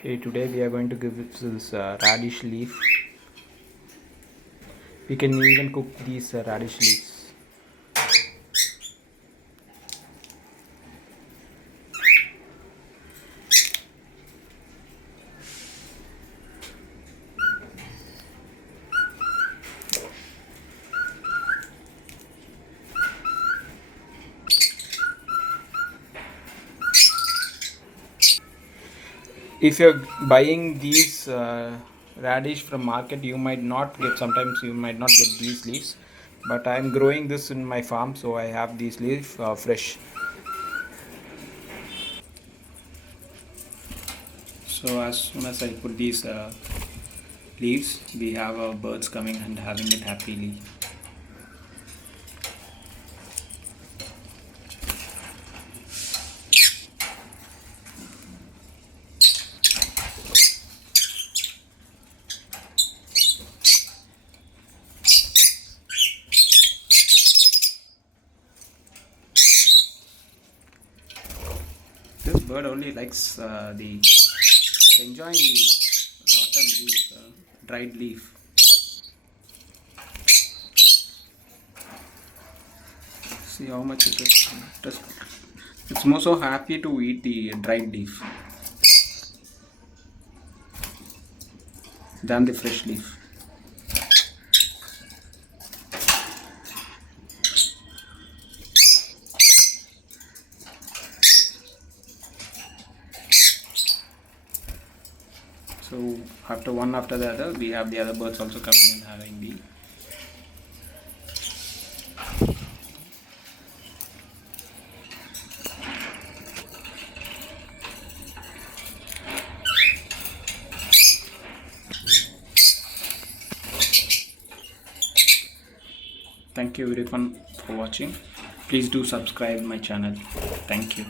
Today we are going to give it this radish leaf. We can even cook these radish leaves. If you're buying these radish from market, you might not get, sometimes you might not get these leaves, but I'm growing this in my farm, so I have these leaves fresh. So as soon as I put these leaves, we have birds coming and having it happily. This bird only likes the enjoying the rotten leaf, dried leaf. See how much it is. It's more so happy to eat the dried leaf than the fresh leaf. So after one after the other, we have the other birds also coming and having the. Thank you everyone for watching. Please do subscribe my channel. Thank you.